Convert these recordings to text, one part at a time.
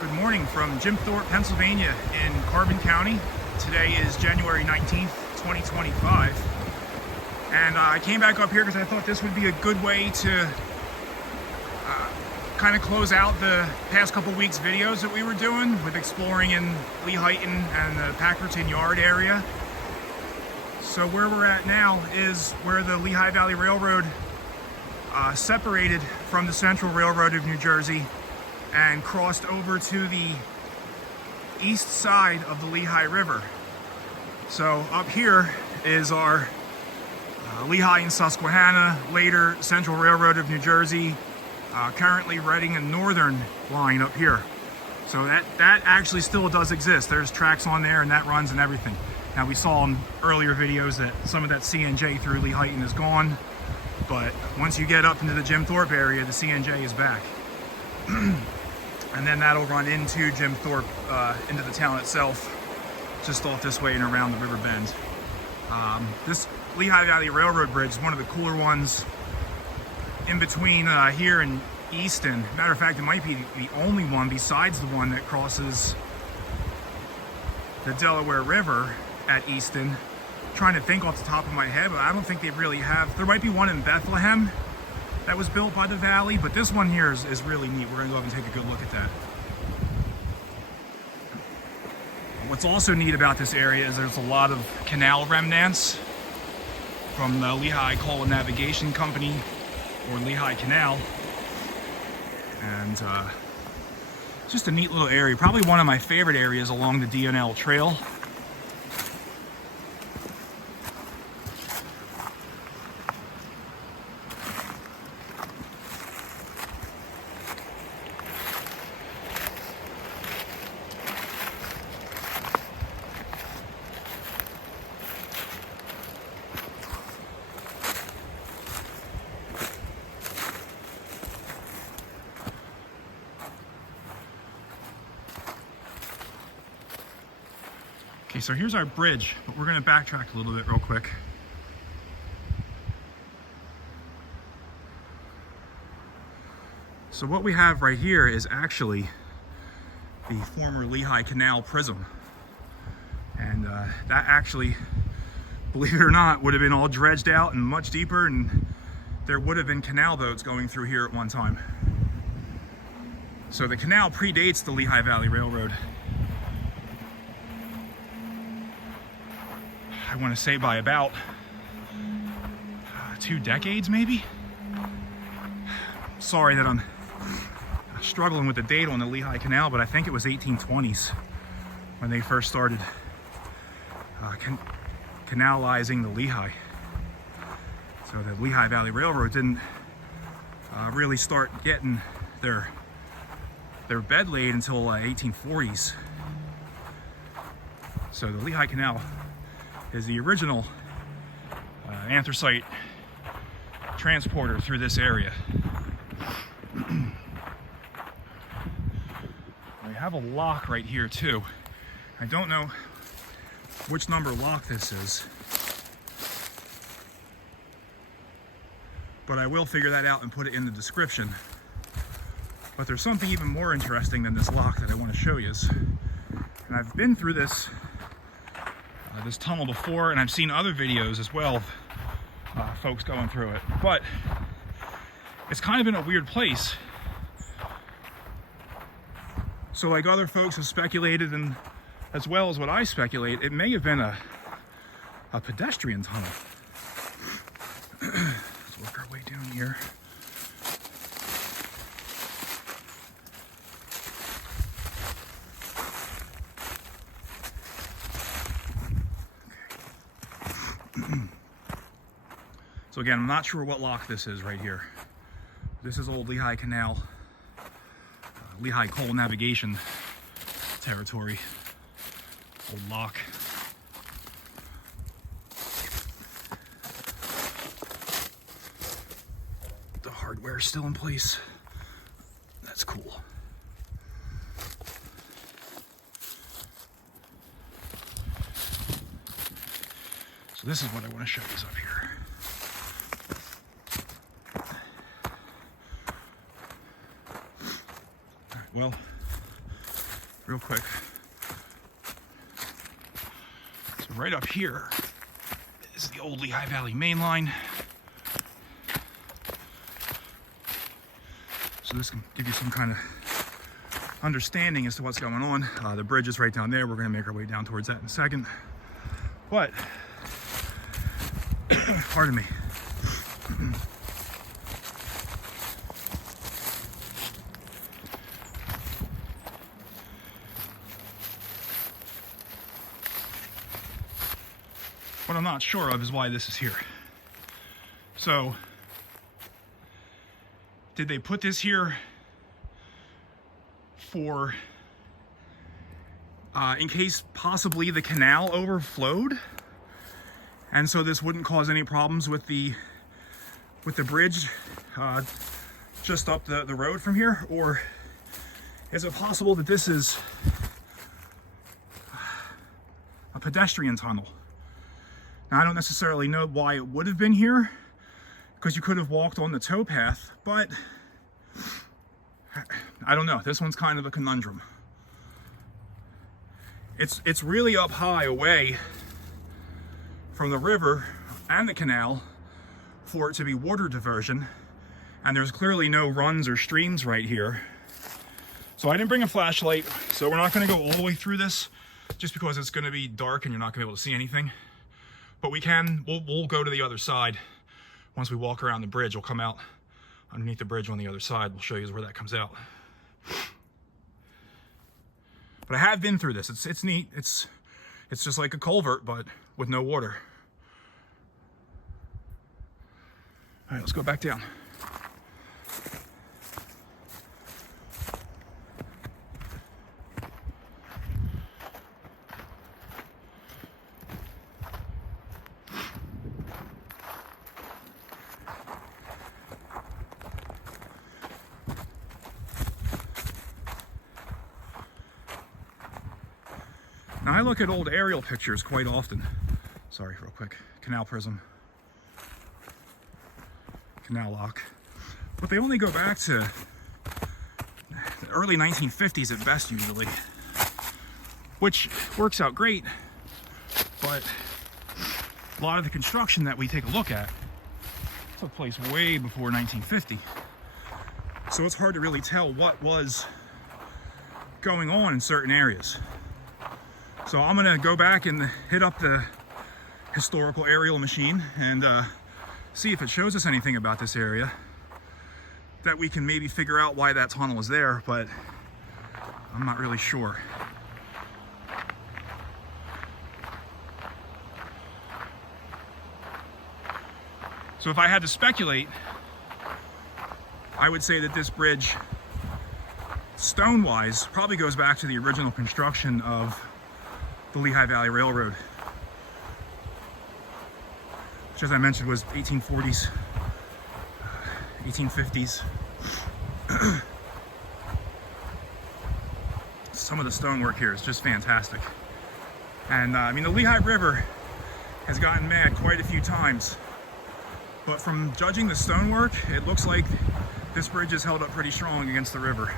Good morning from Jim Thorpe, Pennsylvania in Carbon County. Today is January 19th, 2025. And I came back up here because I thought this would be a good way to kind of close out the past couple weeks videos that we were doing with exploring in Lehighton and the Packerton Yard area. So where we're at now is where the Lehigh Valley Railroad separated from the Central Railroad of New Jersey and crossed over to the east side of the Lehigh River. So up here is our Lehigh and Susquehanna, later Central Railroad of New Jersey, currently Reading and Northern line up here. So that actually still does exist. There's tracks on there and that runs and everything. Now we saw in earlier videos that some of that CNJ through Lehighton is gone, but once you get up into the Jim Thorpe area, the CNJ is back. And then that'll run into Jim Thorpe, into the town itself, just off this way and around the river bend. This Lehigh Valley Railroad Bridge is one of the cooler ones in between here and Easton. Matter of fact, it might be the only one besides the one that crosses the Delaware River at Easton. I'm trying to think off the top of my head, but I don't think they really have. There might be one in Bethlehem that was built by the Valley, but this one here is really neat. We're gonna go up and take a good look at that. What's also neat about this area is there's a lot of canal remnants from the Lehigh Coal and Navigation Company, or Lehigh Canal. And it's just a neat little area. Probably one of my favorite areas along the DNL Trail. Okay, so here's our bridge, but we're gonna backtrack a little bit real quick. So what we have right here is actually the former Lehigh Canal Prism. And that actually, believe it or not, would have been all dredged out and much deeper, and there would have been canal boats going through here at one time. So the canal predates the Lehigh Valley Railroad. I want to say by about 2 decades, maybe. Sorry that I'm struggling with the date on the Lehigh Canal, but I think it was 1820s when they first started canalizing the Lehigh. So the Lehigh Valley Railroad didn't really start getting their bed laid until 1840s. So the Lehigh Canal is the original anthracite transporter through this area. We have a lock right here too. I don't know which number lock this is, but I will figure that out and put it in the description. But there's something even more interesting than this lock that I want to show you. And I've been through this tunnel before, and I've seen other videos as well of folks going through it, but it's kind of in a weird place. So like other folks have speculated, and as well as what I speculate, it may have been a pedestrian tunnel. Let's work our way down here. So again, I'm not sure what lock this is right here. This is old Lehigh Canal, Lehigh Coal Navigation territory. Old lock. The hardware is still in place. That's cool. So this is what I want to show you up here. Well, real quick. So right up here is the old Lehigh Valley main line. So this can give you some kind of understanding as to what's going on. The bridge is right down there. We're going to make our way down towards that in a second. But, pardon me. What I'm not sure of is why this is here. So, did they put this here for, in case possibly the canal overflowed? And so this wouldn't cause any problems with the bridge just up the road from here? Or is it possible that this is a pedestrian tunnel? Now, I don't necessarily know why it would have been here, because you could have walked on the towpath, but I don't know. This one's kind of a conundrum. It's really up high away from the river and the canal for it to be water diversion, and there's clearly no runs or streams right here. So I didn't bring a flashlight, so we're not going to go all the way through this just because it's going to be dark and you're not going to be able to see anything. But we'll go to the other side. Once we walk around the bridge, we'll come out underneath the bridge on the other side. We'll show you where that comes out. But I have been through this. It's neat. It's just like a culvert, but with no water. All right, let's go back down. Now, I look at old aerial pictures quite often. Sorry, real quick. Canal prism. Canal lock. But they only go back to the early 1950s at best, usually. Which works out great. But a lot of the construction that we take a look at took place way before 1950. So it's hard to really tell what was going on in certain areas. So I'm gonna go back and hit up the historical aerial machine and see if it shows us anything about this area that we can maybe figure out why that tunnel is there, but I'm not really sure. So if I had to speculate, I would say that this bridge, stone-wise, probably goes back to the original construction of the Lehigh Valley Railroad, which, as I mentioned, was 1840s, 1850s. Some of the stonework here is just fantastic. And I mean, the Lehigh River has gotten mad quite a few times, but from judging the stonework, it looks like this bridge is held up pretty strong against the river.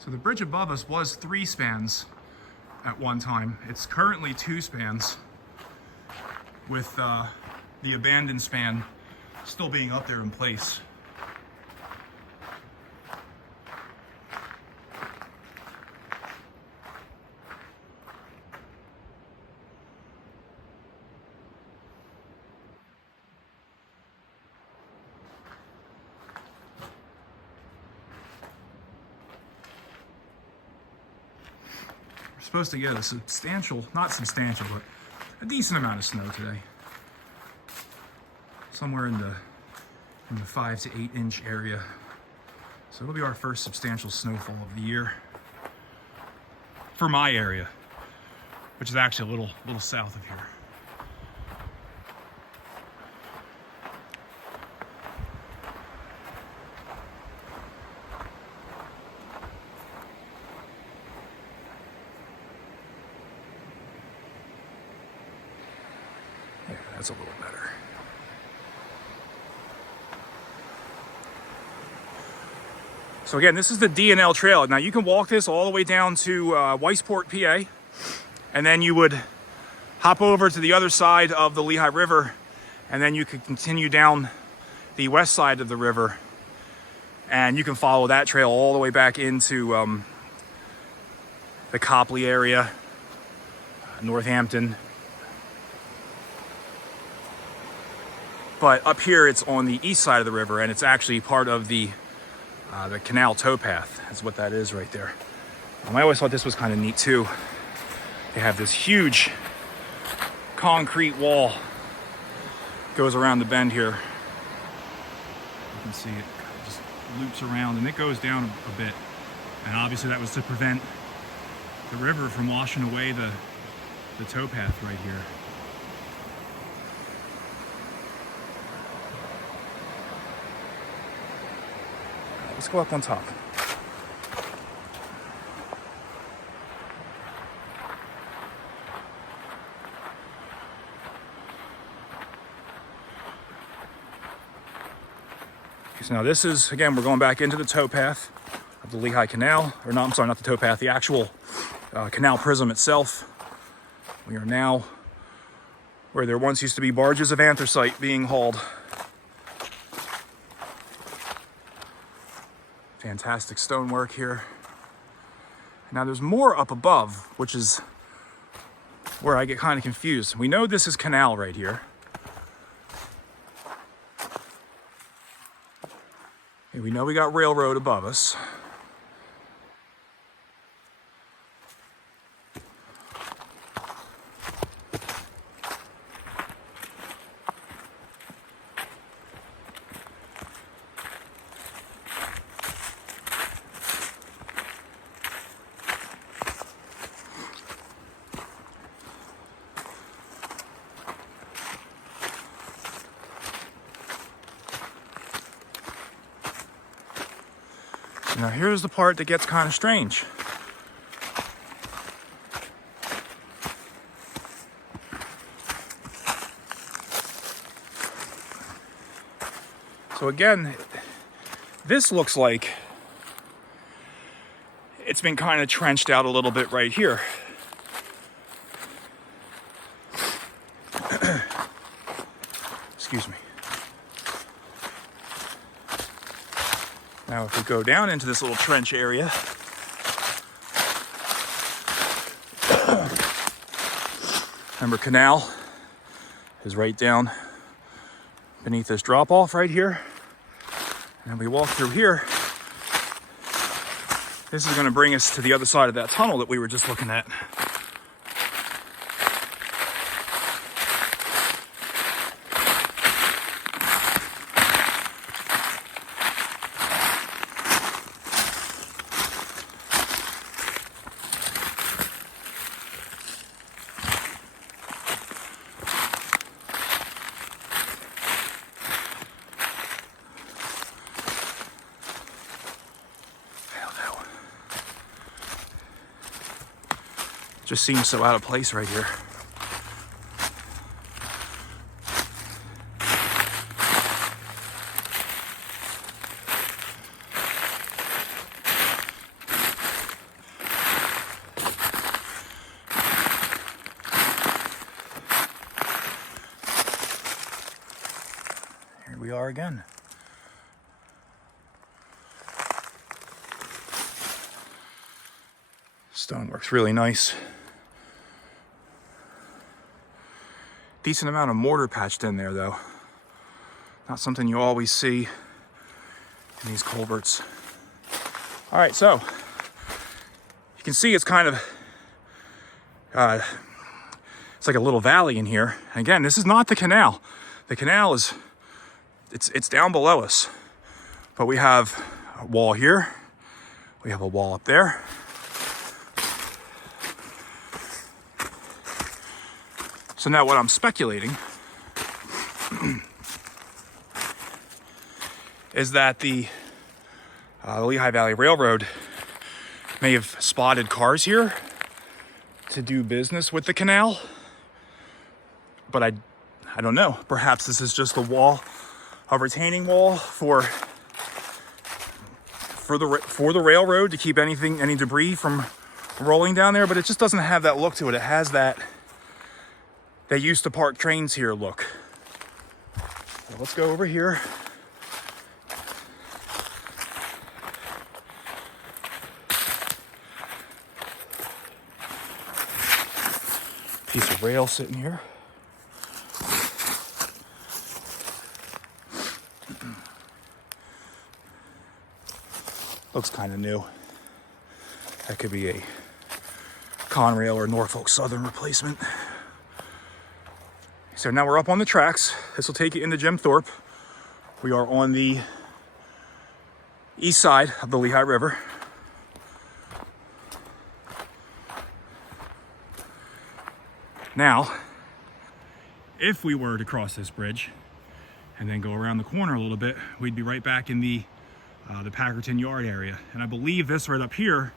So the bridge above us was 3 spans at one time. It's currently 2 spans, with the abandoned span still being up there in place. Supposed to get a substantial, not substantial, but a decent amount of snow today. Somewhere in the 5 to 8 inch area. So it'll be our first substantial snowfall of the year. for my area, which is actually a little south of here. Yeah, that's a little better. So again, this is the D&L Trail. Now you can walk this all the way down to Weisport, PA, and then you would hop over to the other side of the Lehigh River, and then you could continue down the west side of the river, and you can follow that trail all the way back into the Copley area, Northampton. But up here, it's on the east side of the river, and it's actually part of the canal towpath. Is what that is right there. I always thought this was kind of neat too. They have this huge concrete wall goes around the bend here. You can see it just loops around, and it goes down a bit. And obviously that was to prevent the river from washing away the towpath right here. Let's go up on top. So now this is, again, we're going back into the towpath of the Lehigh Canal, or no, I'm sorry, not the towpath, the actual canal prism itself. We are now where there once used to be barges of anthracite being hauled. Fantastic stonework here. Now there's more up above, which is where I get kind of confused. We know this is canal right here. And we know we got railroad above us. Now here's the part that gets kind of strange. So again, this looks like it's been kind of trenched out a little bit right here. Excuse me. Now if we go down into this little trench area, remember canal is right down beneath this drop off right here. And we walk through here. This is going to bring us to the other side of that tunnel that we were just looking at. Just seems so out of place right here. Here we are again. Stonework's really nice. Decent amount of mortar patched in there though. Not something you always see in these culverts. All right, so you can see it's kind of, it's like a little valley in here. Again, this is not the canal. The canal is, it's down below us. But we have a wall here. We have a wall up there. So now what I'm speculating is that the Lehigh Valley Railroad may have spotted cars here to do business with the canal, but I don't know. Perhaps this is just a wall, a retaining wall for the railroad to keep any debris from rolling down there, but it just doesn't have that look to it. It has that they used to park trains here look. So let's go over here. Piece of rail sitting here. Looks kind of new. That could be a Conrail or Norfolk Southern replacement. So now we're up on the tracks. This will take you into Jim Thorpe. We are on the east side of the Lehigh River. Now, if we were to cross this bridge and then go around the corner a little bit, we'd be right back in the Packerton Yard area. And I believe this right up here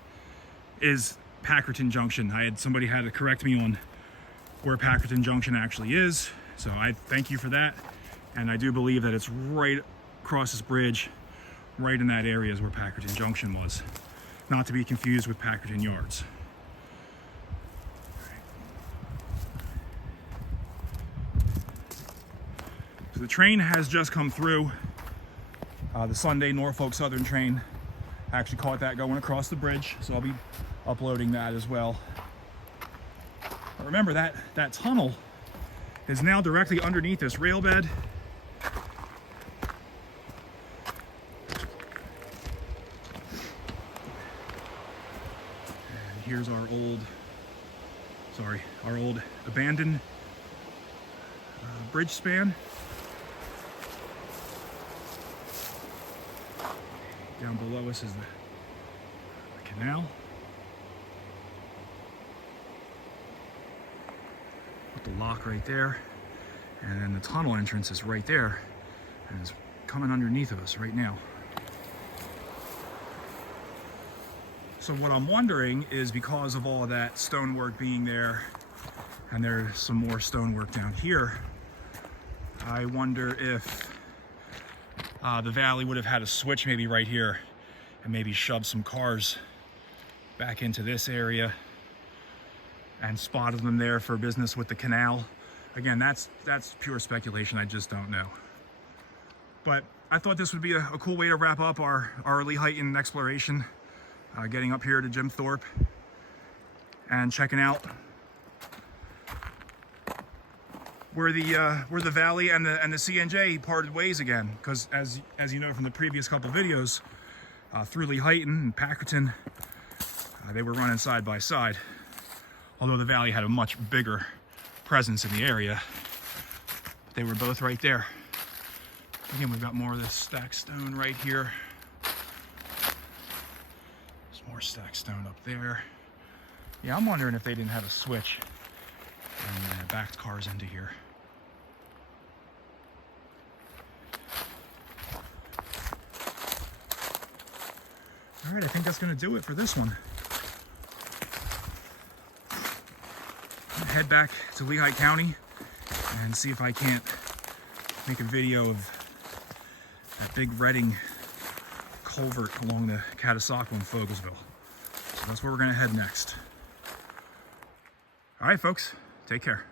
is Packerton Junction. Somebody had to correct me on where Packerton Junction actually is. So I thank you for that. And I do believe that it's right across this bridge, right in that area is where Packerton Junction was. Not to be confused with Packerton Yards. So the train has just come through. The Sunday Norfolk Southern train. I actually caught that going across the bridge, so I'll be uploading that as well. But remember that tunnel is now directly underneath this rail bed. And here's our old abandoned bridge span. Down below us is the canal. Put the lock right there. And then the tunnel entrance is right there. And it's coming underneath of us right now. So what I'm wondering is, because of all of that stonework being there, and there's some more stonework down here, I wonder if the valley would have had a switch maybe right here and maybe shoved some cars back into this area and spotted them there for business with the canal. Again, that's pure speculation. I just don't know. But I thought this would be a cool way to wrap up our Lehighton exploration, getting up here to Jim Thorpe and checking out where the valley and the CNJ parted ways again. Because as you know from the previous couple videos, through Lehighton and Packerton, they were running side by side. Although the valley had a much bigger presence in the area, they were both right there. Again, we've got more of this stacked stone right here. There's more stacked stone up there. Yeah, I'm wondering if they didn't have a switch and backed cars into here. All right, I think that's going to do it for this one. I'm gonna head back to Lehigh County and see if I can't make a video of that big Reading culvert along the Catasauqua and Fogelsville. So that's where we're going to head next. All right, folks, take care.